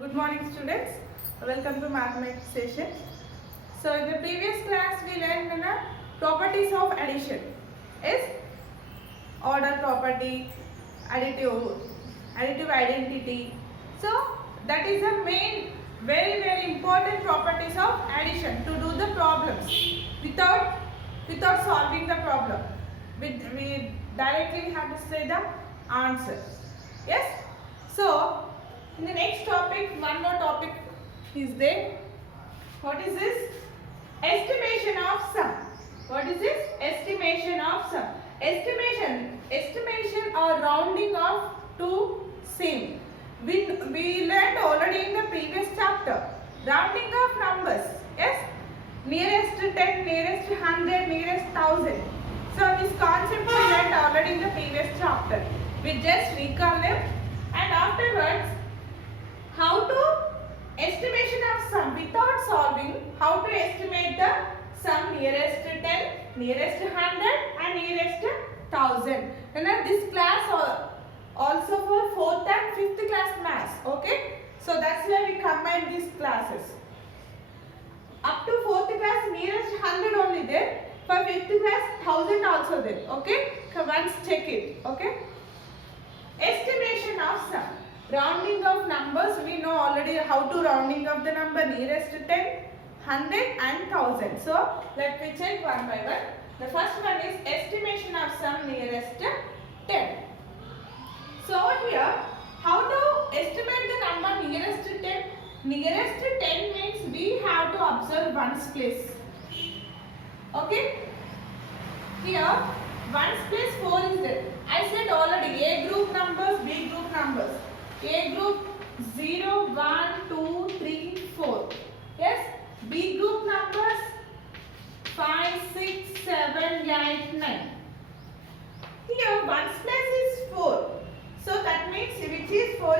Good morning students. Welcome to mathematics session. So in the previous class we learned the properties of addition is order property, additive identity. So that is the main very important properties of addition to do the problems without solving the problem. We directly have to say the answer. Yes. So in the next topic, one more topic is there. What is this? Estimation of sum. What is this? Estimation of sum. Estimation or rounding of to same. We learned already in the previous chapter. Rounding of numbers. Yes. Nearest to 10, nearest to 100, nearest 1000. So this concept we learned already in the previous chapter. We just recall them and afterwards how to estimation of sum without solving, how to estimate the sum nearest to 10, nearest to 100 and nearest to 1000. And this class also for 4th and 5th class maths. Okay. So that's why we combine these classes. Up to 4th class nearest 100 only there. For 5th class 1000 also there. Okay. So once check it. Okay. Estimation of sum. Rounding of numbers, we know already how to rounding of the number nearest to 10, 100 and 1000. So, let me check one by one. The first one is estimation of sum nearest to 10. So, here, how to estimate the number nearest to 10? Nearest to 10 means we have to observe ones place. Okay? Here, ones place 4 is there. I said already A group numbers, B group numbers. A group 0, 1, 2, 3, 4. Yes. B group numbers 5, 6, 7, 8, 9. Here ones place is 4. So that means which is 4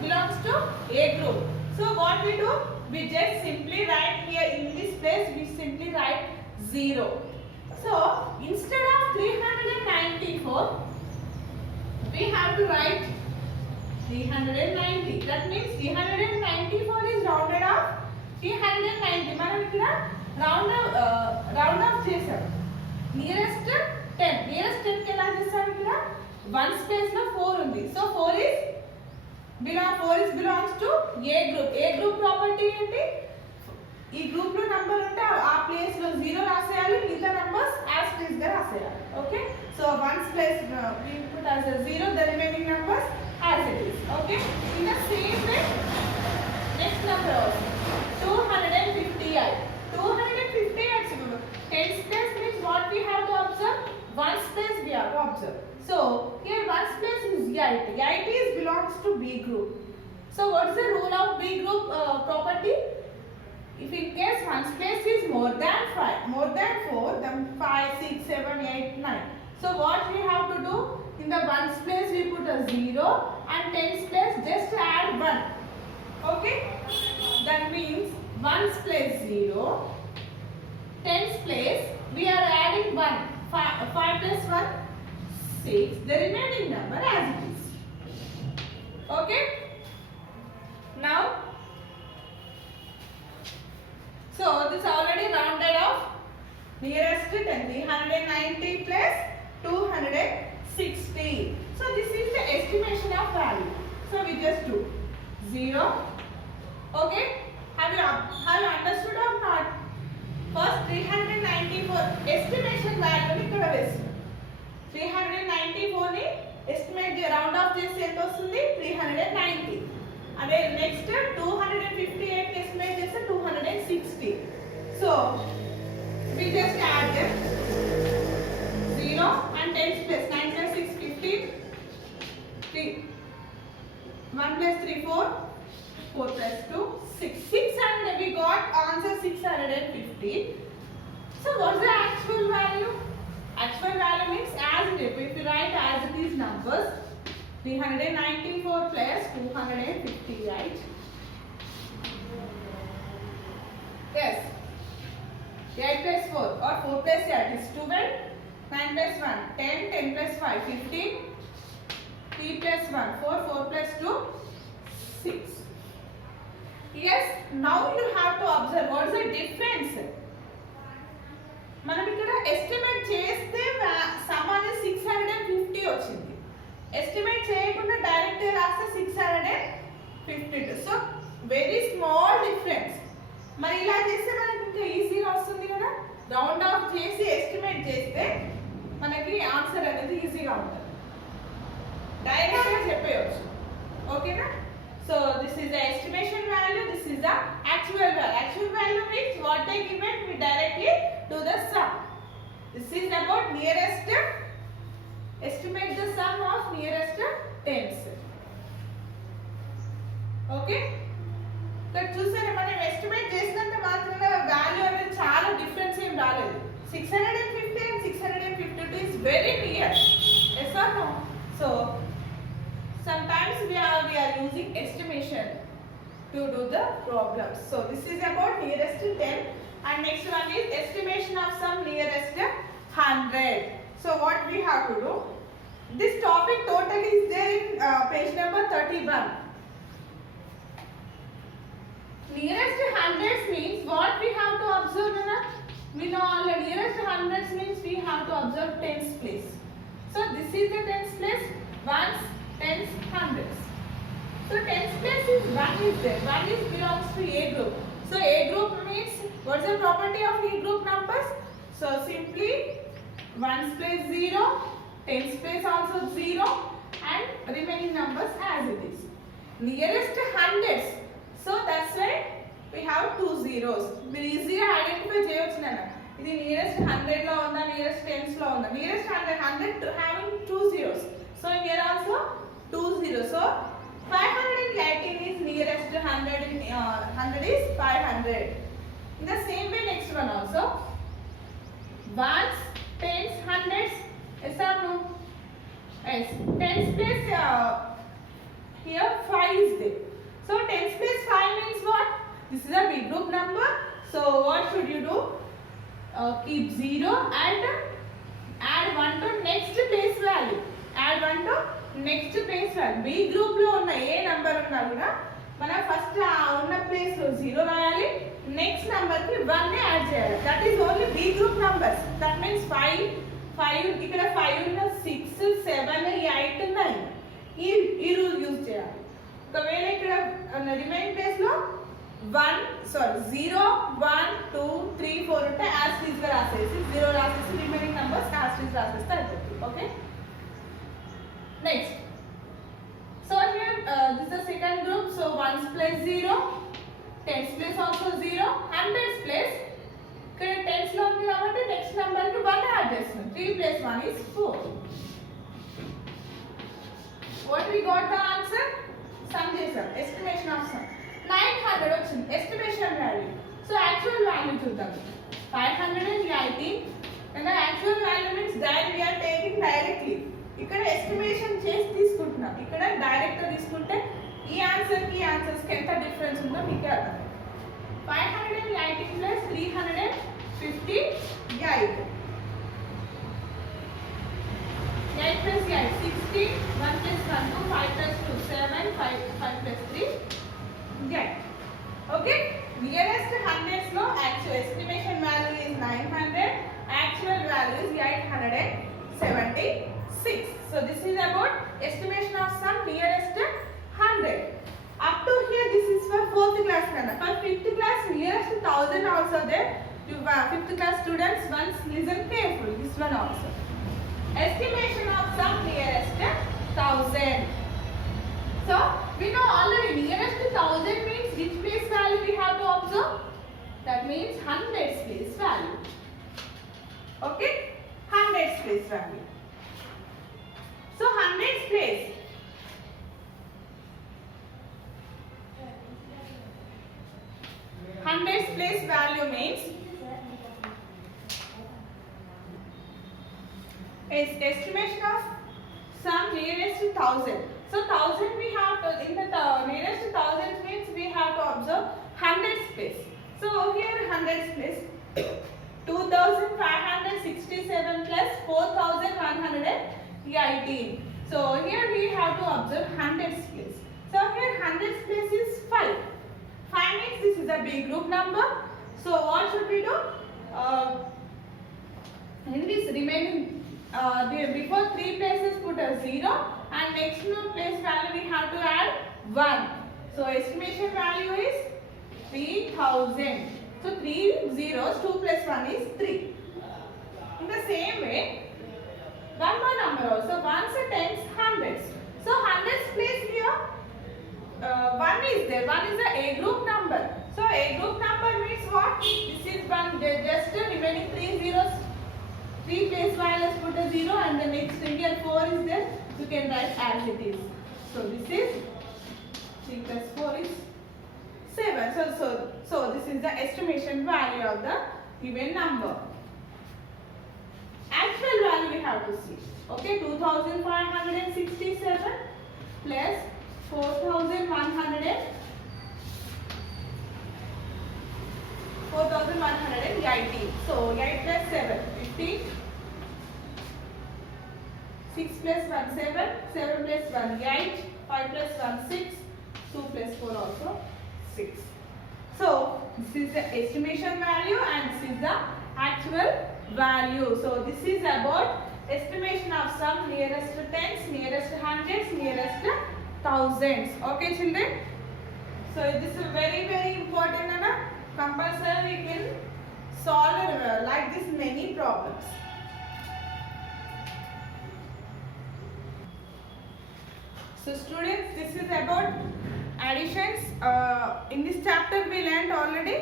belongs to A group. So what we do? We just simply write here in this place we simply write 0. So instead of 394 we have to write 390. That means 394 is rounded off 390. మనం ఇక్కడ round off చేసాం. Nearest 10. Nearest 10 కి ఎలా చేసాం ఇక్కడ? One space లో 4 ఉంది. So 4 belongs to A group. A group property ఏంటి? ఈ గ్రూప్ లో నంబర్ ఉంటే ఆ ప్లేస్ లో 0 రాసేయాలి, మిగతా నంబర్స్ యాజ్ ఇట్ ఇస్ గా రాసేయాలి. Okay. So ones place we put as a 0, the remaining numbers as it is. Okay. In the same way, next number also 258. 258 tens place means what we have to observe? Ones place we have to observe. So here ones place is 8. 8 is belongs to B group. So what is the rule of B group property? If in case ones place is more than 4, then 5, 6, 7, 8, 9. So what we have to do? In the ones place we put a 0 and tens place just add 1. Okay? That means ones place 0, tens place we are adding 1. 5 plus 1, 6. The remaining number as it is. Okay? Now, so this already rounded off nearest to 10. 390 plus 260. So this is the estimation of value. So we just do 0. Okay. Have you understood or not? First 394 estimation value ni ikkada vestu. 394 ni estimate round off chese ఎంత వస్తుంది? 390. అదే next 258 estimate చేస్తే 260. So we just add them 0 and 10 plus 9 plus 6 15 3 1 plus 3 4 4 plus 2 6 and we got answer 650. So what's the actual value? Actual value means as it is. If you write as it is numbers 394 plus 250, right? Yes. 8 plus 4 or 4 plus 8 is 12. 9 plus 1 10. 10 plus 5 15. 3 plus 1 4. 4 plus 2 6. yes, now you have to observe what is the difference. మనం ఇక్కడ estimate చేస్తే some అనేది 650 వచ్చింది. Estimate చేయకుండా direct రాస్తే 652. So very small difference. మరి ఇలా చేస్తే మనకి ఇంకా ఈజీగా వస్తుంది కదా. రౌండ్ ఆఫ్ చేసి ఎస్టిమేట్ చేస్తే మనకి ఆన్సర్ అనేది ఈజీగా ఉంటుంది. డైరెక్ట్గా చెప్పేయచ్చు. ఓకేనా? So this is the estimation value, this is the actual value. Actual value means what they given, we directly do the sum. This is about nearest, estimate the sum of nearest tens. Okay? ఇక్కడ చూసారా మనం estimate చేసినంత మాత్రాన value అనేది చాలా difference ఏం రాలేదు. 650 and 652 is very near. Yes or no? So sometimes we are using estimation to do the problems. So this is about nearest 10 and next one is estimation of some nearest 100. So what we have to do, this topic totally is there in page number 31. Nearest hundreds means what we have to observe, we know all the nearest hundreds means we have to observe tens place. So this is the tens place, ones, tens, hundreds. So tens place is 1 is there. 1 is belongs to A group. So A group means what's the property of A group numbers? So simply ones place 0, tens place also 0 and remaining numbers as it is. Nearest hundreds. So that's why we have 2 zeros. We easily identify cheyochu nana. Idi nearest 100 lo unda, nearest tens lo unda. Nearest 100 having 2 zeros. So here also 2 zeros. So 518 is nearest 100. 100 is 500. In the same way, next one also. Ones, tens, hundreds. Yes or no? Yes. Tens place here 5 is there. So tens place 5 means what? This is a big group number. So what should you do? Keep 0 and add 1 to next place value. Add 1 to next place value. B group లో ఉన్న ఏ number ఉన్నా కూడా మనం first ఉన్న place లో 0 రాయాలి. Next number కి 1 ని యాడ్ చేయాలి. That is only B group numbers. That means 5 ఇక్కడ 5 ఉన్న 6 7 8 ఉన్నాయి. ఈ రూల్ యూజ్ చేయాలి. ఒకవేళ ఇక్కడ రిమైనింగ్ ప్లేస్ లో 0 1 2 3 4 ఉంటే యాజ్ ఇట్ ఇస్ గా రాసేసి 0 రాసేసి remaining numbers as it is రాసేస్తే అయిపోతుంది. Okay? Next, so here this is the second group. So ones place 0, tens place also 0, hundreds place. Here tens lo undi kabatti next number ki 1 add chestunam. 3 plus 1 is 4. What we got the answer? Sum chesam. Estimation of sum 900 ochindi. Estimation value. So actual value chuddam. 518 and the actual value means that we are taking directly. ఇక్కడ estimation చేసి తీసుకుంటున్నాం. ఇక్కడ direct గా తీసుకుంటే ఈ answer కి answers కి ఎంత డిఫరెన్స్ ఉందో మీకే అర్థం. 518 plus 358 8 plus 8 16 1 plus 1 2 5 plus 2 7 5 plus 3 8. Okay? Nearest hundreds లో actual estimation value is 900, actual value is 876. So this is about estimation of sum nearest 100. Up to here this is for 4th class nana. For 5th class nearest 1000 also there. You 5th class students once listen carefully. This one also. Estimation of sum nearest 1000. So we know already nearest 1000 means which place value we have to observe? That means hundreds place value. Okay? Hundreds place value. So hundreds place. Hundreds place value means is estimation of sum nearest to 1000. So 1000 we have to, in the nearest to 1000 means we have to observe hundreds place. So here hundreds place 2567 plus 4118. So here we have to observe hundreds place. So here hundreds place is 5. 5 D group number. So what should we do? In this remaining, before 3 places put a 0 and next place value we have to add 1. So estimation value is 3000. So 3 zeros, 2 plus 1 is 3. In the same way, one more number also, ones, tens, hundreds. So hundreds place here, 1 is there. 1 is the A group number. So A group number means what? This is 1. Just the remaining 3 zeros. 3 place values put a 0 and the next here 4 is there. You can write as it is. So this is 3 plus 4 is 7. So this is the estimation value of the given number. Actual value we have to see. Okay, 2567 plus 4180. So 8 plus 7, 15. 6 plus 1, 7. 7 plus 1, 8. 5 plus 1, 6. 2 plus 4 also 6. So this is the estimation value and this is the actual value. So this is about estimation of sum nearest to tens, nearest to hundreds, nearest to thousands. Okay, children? So this is very important and compulsory we can solve like this many problems. So students, this is about additions. In this chapter we learned already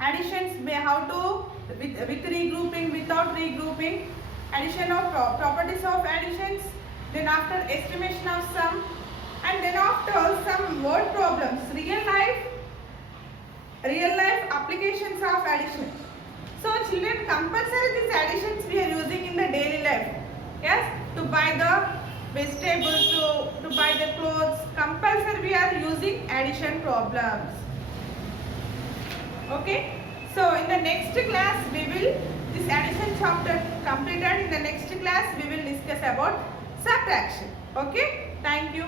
additions, how to with regrouping, without regrouping, addition of properties of additions, then after estimation of sum, and then after some word problems, real life applications of addition. So children, compulsory these additions we are using in the daily life. Yes, to buy the vegetables, to buy the clothes, compulsory we are using addition problems. Okay. So in the next class we will, this addition chapter completed. In the next class we will discuss about subtraction. Okay. Thank you.